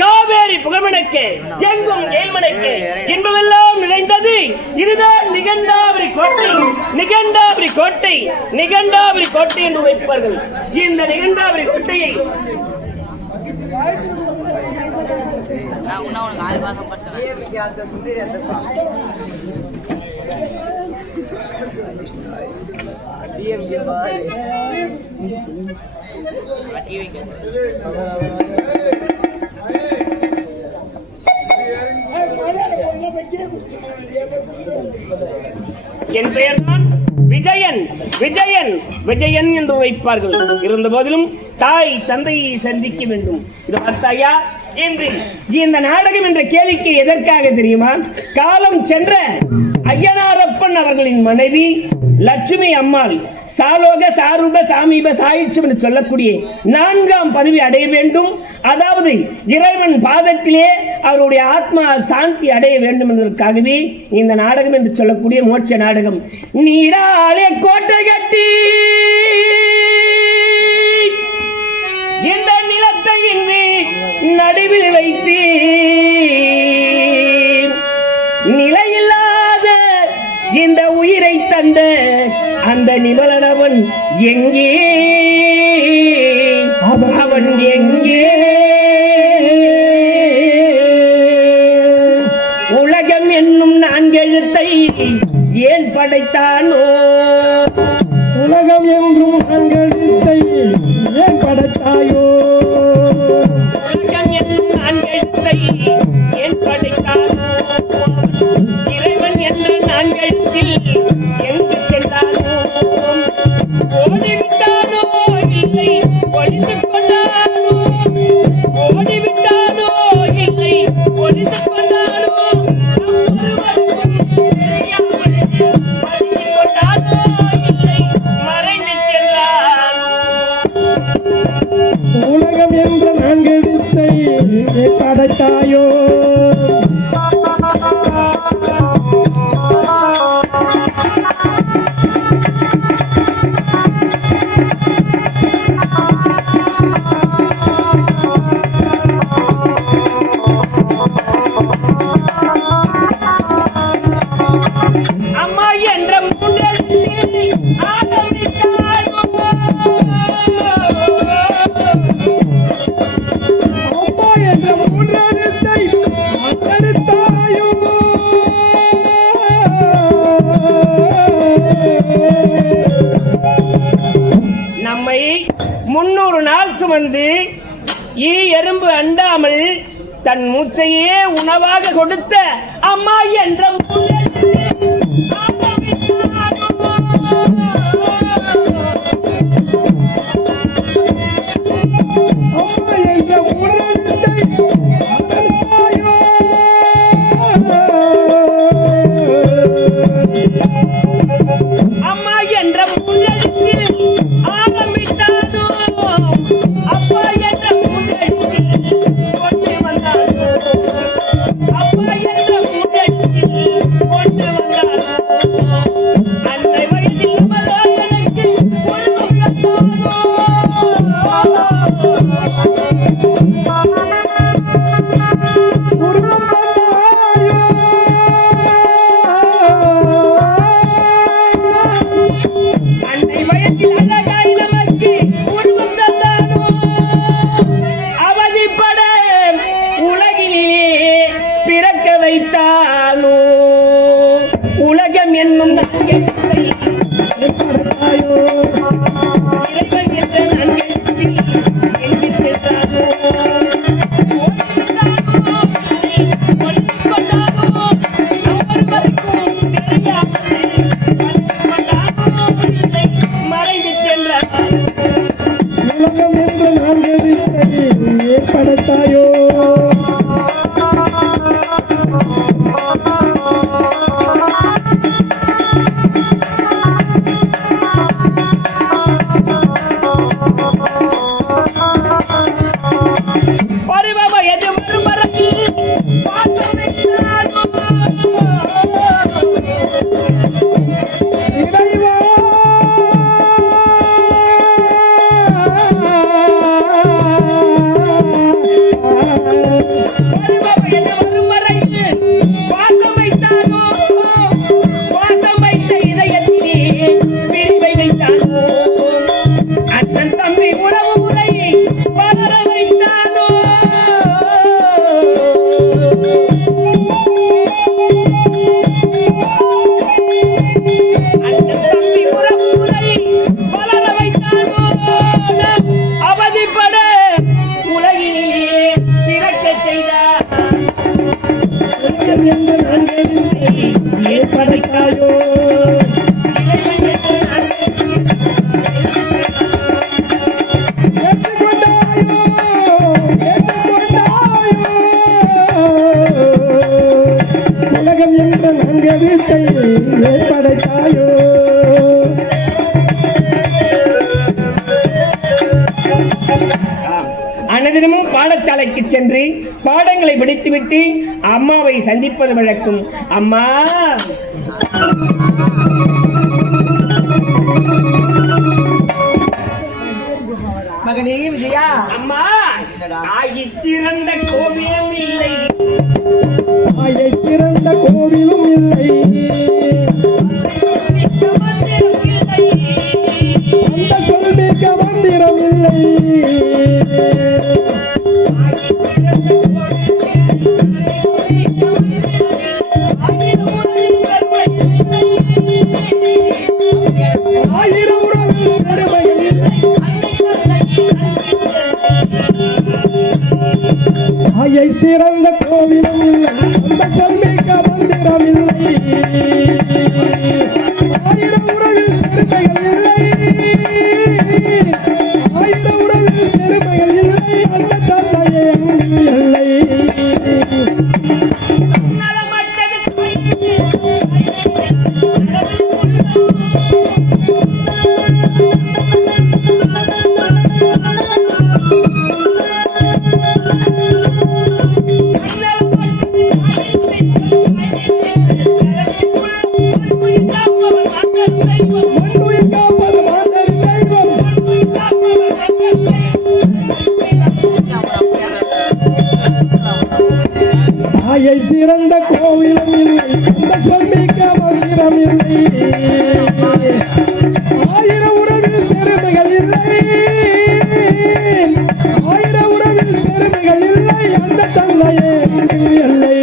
காவேரி புகழ்மணக்கே எங்கும் ஏழ்மணக்கே இன்பமெல்லாம் நிறைந்தது இதுதான் நிகண்டாபுரி கோட்டை. நிகண்டாபுரி கோட்டை நிகண்டாபுரி கோட்டை என்று வைப்பார்கள். இந்த நிகண்டாபுரி கோட்டையை என் பெயர்தான் விஜயன். விஜயன் விஜயன் என்று வைப்பார்கள். இருந்த போதிலும் தாய் தந்தையை சந்திக்க வேண்டும். இது பார்த்தாயா, இன்று இந்த நாடகம் என்ற கேளிக்கை எதற்காக தெரியுமா? காலம் சென்ற ஐயனாரப்பன் அவர்களின் மனைவி லட்சுமி அம்மாள் சாலோக சாரூப சாமீப சாயுட்சம் என்று சொல்லக்கூடிய 4ஆம் பதவி அடைய வேண்டும். அதாவது இறைவன் பாதத்திலே அவருடைய ஆத்மா சாந்தி அடைய வேண்டும் என்பதற்காகவே இந்த நாடகம் என்று சொல்லக்கூடிய மோட்ச நாடகம். நீராலே கோட்டை கட்டி இந்த நிலத்தை இன்று நடுவில் வைத்து நிலையில்லாத இந்த உயிரை தந்த அந்த நிமலனவன் எங்கே? அவன் எங்கே? உலகம் என்னும் 4 எழுத்தை ஏன் படைத்தானோ? உலகம் என்றும் 4 எழுத்தை ஏன் படைத்தாயோ? உலகம் என்னும் 4 எழுத்தை ஏன் படைத்தானோ? இறைவன் என்ற 4 எழுத்தில் எங்கு சென்றானோ? ஓடிவிட்டானோ இல்லை ஒளிந்து கொண்டானோ? ஓடிவிட்டானோ இல்லை ஒளிந்து கொண்டானோ? மறைந்து சென்றானோ? உலகம் என்ற 4 எழுத்தை ஏன் படைத்தாயோ? பால் சுமந்து எறும்பு அண்டாமல் தன் மூச்சையே உணவாக கொடுத்த அம்மா என்ற அம்மா என்ற முன்னெடுத்தில் ஆரம்பித்தானோ அப்பா என்ற முன்னெடுத்தில் கொண்டு வந்தானோ அப்பா என்ற முன்னெடுத்தில் கொண்டு வந்தானோ அன்னை வயதில் எனக்கு உலகம் என்னும் நன்கெட்டை இறைவன் என்ற நன்கெட்டில் எங்கு சென்றானோ மறைந்து சென்றார். உலகம் என்ற நன்கெட்டை ஏற்படுத்தாயோ உலகம் என்ற நன்கெட்டை ஏற்படுத்தாயோ அனைதினமும் பாடசாலைக்கு சென்று பாடங்களை படித்துவிட்டு அம்மாவை சந்திப்பது வழக்கம். அம்மா மகனே விஜயா, அம்மா சிறந்த கோவிலும் இல்லை, சிறந்த கோவிலும் இல்லை, அந்த சொல்மிக்க மந்திரம் இல்லை, ஆயிரம் உறவில் பெருமைகள் இல்லை, சிறந்த கோவிலும் இல்லை, அந்த சொல்மிக்க மந்திரம் இல்லை, ஆயிரம் உறவில் பெருமைகள் இல்லை, ஆயிரம் உறவில் பெருமைகள் இல்லை, அந்த தந்தையே இல்லை. சிறந்த கோவிலும் இல்லை, அந்த சொல்மிக்க மந்திரம் இல்லை, ஆயிரம் உறவில் பெருமைகள் இல்லை, ஆயிரம் உறவில் பெருமைகள் இல்லை, அந்த தந்தையே இல்லை.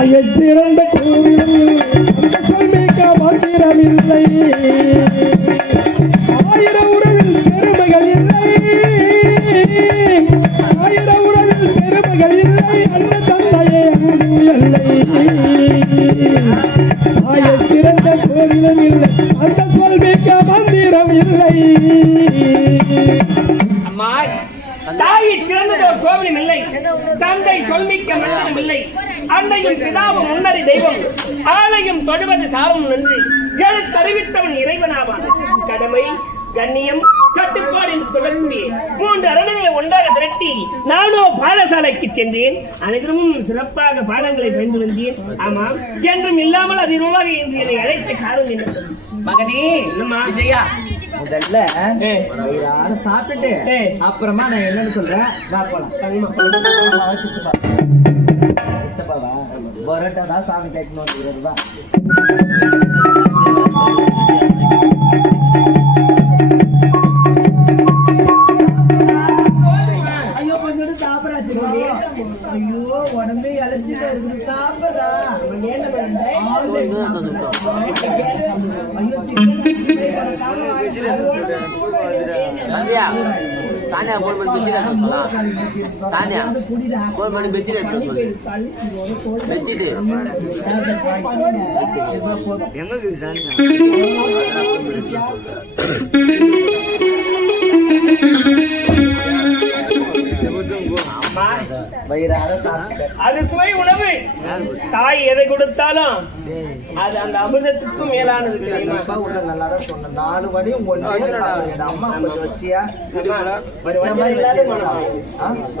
தாயை திறந்த கோவிலில் அந்த சொல்மிக்க மந்திரமில்லை ஆயிரம் உறவில் பெருமைகள் இல்லை ஆயிரம் உறவில் பெருமைகள் இல்லை அந்த தந்தையே அங்கு இல்லை தாயை திறந்த கோவிலும் இல்லை அந்த சொல்மிக்க மந்திரம் இல்லை அம்மா தாயை சிறந்ததோர் கோவிலும் இல்லை தந்தை சொல்மிக்க மந்திரம் இல்லை அன்னையும் பிதாவும் முன்னறி தெய்வம் ஆலயம் தொடுவது சாபம் நன்று எழுத்தறிவித்தவன் இறைவனாவான் கடமை கண்ணியம் கட்டுப்பாடு என்று தொடர்புடைய 3 அரண்களை ஒன்றாக திரட்டி நானோ பாடசாலைக்கு சென்றேன் அனைவரும் சிறப்பாக பாடங்களை பயின்று வந்தேன் ஆமாம் என்றும் இல்லாமல் அதிகமாக இன்று என்னை அழைத்த காரணம் என்ன மகனே என்னம்மா? விஜயா முதல்ல வயிறார சாப்பிட்டுட்டு அப்புறமா நான் என்னன்னு சொல்றேன் வா போலாம் சித்தப்பாவா பரோட்டா தான் சாமி கேட்கணும் வந்துக்கிறது வா ஐயோ கொஞ்சம் சாப்பிடாச்சு ஐயோ உடம்பே இழைச்சிட்டு இருக்குது சாப்பிடா சானியா சானியா போன் பண்ணி பெச்சிட்டு சொல்லலாம் சானியா போன் பண்ணி பெச்சிட்டு சொல்லு பெச்சிட்டு எங்க இருக்கு சானியா வயிறார சாப்பிட்டு அது சுவை உணவு தாய் எதை கொடுத்தாலும் அது அந்த அமிர்தத்துக்கும் மேலானது தெரியுமா? அப்பா உள்ள நல்லா தான் சொன்னேன் 4 வடியும் அம்மா கொஞ்சம் வச்சியா வஞ்சனை இல்லாத மனம்.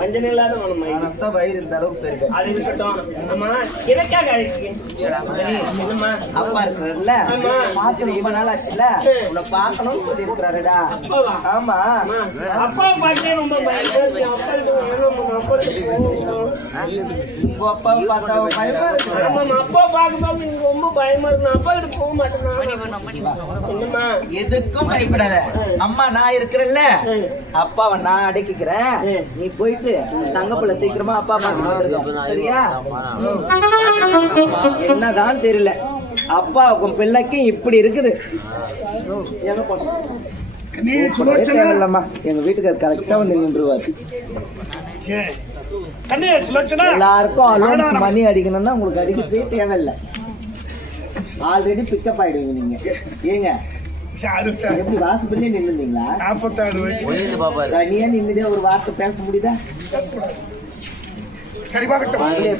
வஞ்சனை இல்லாத மனம். அதான் வயிறு இந்த அளவுக்கு தெரியுது அது இருக்கட்டும். அம்மா எதற்காக அழைக்கிறேன்? என்னம்மா? அப்பா இருக்கிறாருல்ல ஆமா. பாத்து ரொம்ப நாள் ஆச்சுல்ல உன்னை பார்க்கணும்னு சொல்லி இருக்கிறாருடா அப்பாவா? ஆமா அம்மா, அப்பாவை பார்த்தே ரொம்ப பயமா இருக்கு. அப்பாவுக்கு உங்க அப்பாவை பார்த்தா பயமா இருக்கு ஆமாம், அப்பா பார்க்கும்போது எனக்கு ரொம்ப பயமா இருக்கு. நான் அப்பா கிட்ட போக மாட்டேனா? என்னம்மா? எதுக்கும் பயப்படாத அம்மா நான் இருக்கிறேன்ல அப்பாவை நான் அடக்கிக்கிறேன் நீ போயிட்டு தங்கப்புல சீக்கிரமா அப்பா பார்க்க வந்துருக்க சரியா என்னதான் தெரியல அப்பாவுக்கும் பிள்ளைக்கும் இப்படி இருக்குது எங்க போனோம் தேவையில்லம்மா எங்க வீட்டுக்கு கரெக்டா வந்து நின்றுவாரு எல்லாருக்கும் அலோன்ஸ் மணி அடிக்கணும்னா உங்களுக்கு அடிக்கவே தேவையில்லை ஆல்ரெடி பிக்கப் ஆயிடுவீங்க நீங்க ஏங்க எப்படி வாசப்படியே நின்னுந்தீங்களா 46 வயசு ஒளிந்து பாப்பாரு தனியா நின்னுதே ஒரு வார்த்தை பேச முடியுதா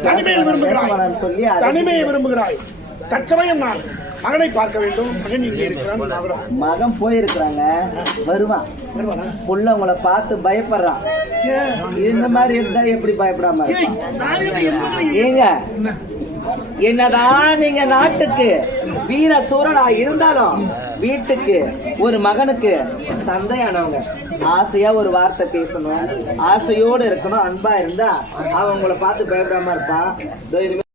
தனிமையை விரும்புகிறாய் சொல்லி தனிமையை விரும்புகிறாய் தற்சமயம் நான் மகனை பார்க்க வேண்டும் மகன் இங்கே இருக்கிறான் மகன் போயிருக்கிறாங்க வருவான் புள்ள உங்களை பார்த்து பயப்படுறான் இந்த மாதிரி இருந்தா எப்படி பயப்படாம இருப்பான்? ஏங்க என்னதான் நீங்க நாட்டுக்கு வீர சூரனா இருந்தாலும் வீட்டுக்கு ஒரு மகனுக்கு தந்தையானவங்க ஆசையா ஒரு வார்த்தை பேசணும் ஆசையோடு இருக்கணும் அன்பா இருந்தா அவன் உங்களை பார்த்து பயப்படாம இருப்பான்